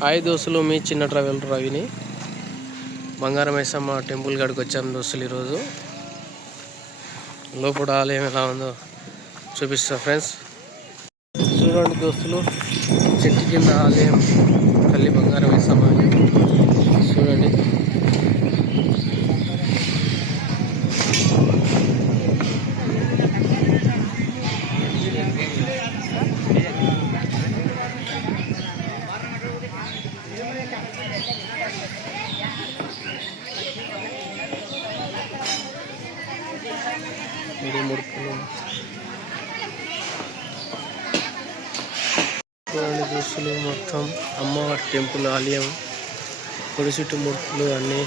Hi దోస్తులు, మీ చిన్న travel రవిని. బంగారం మైసమ్మ టెంపుల్ కాడికి వచ్చాము దోస్తులు. ఈరోజు లోపల ఆలయం ఎలా ఉందో చూపిస్తా ఫ్రెండ్స్. చూడండి దోస్తులు, చెట్టు కింద ఆలయం తల్లి బంగారం మైసమ్మ చూడండి. చూడండి దోస్తులు, మొత్తం అమ్మవారి టెంపుల్ ఆలయం పొడి చుట్టూ ముడుపులు అన్నీ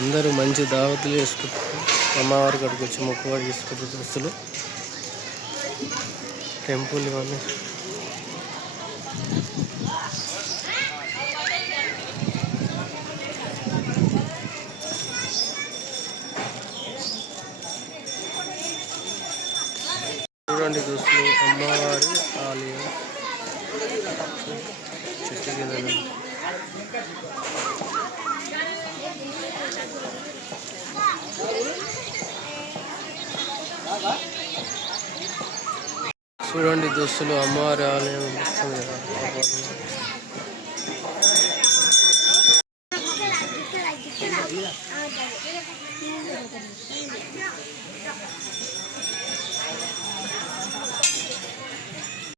అందరూ మంచి దావతులు చేసుకుంటారు. అమ్మవారి కాడికి వచ్చి మొక్కుబడి చేసుకుంటారు దోస్తులు. టెంపుల్ ఇవన్నీ చూడండి దోస్తులు, అమ్మవారి ఆలయం చెట్టు కింద. చూడండి దోస్తులు, అమ్మవారి ఆలయం మొత్తం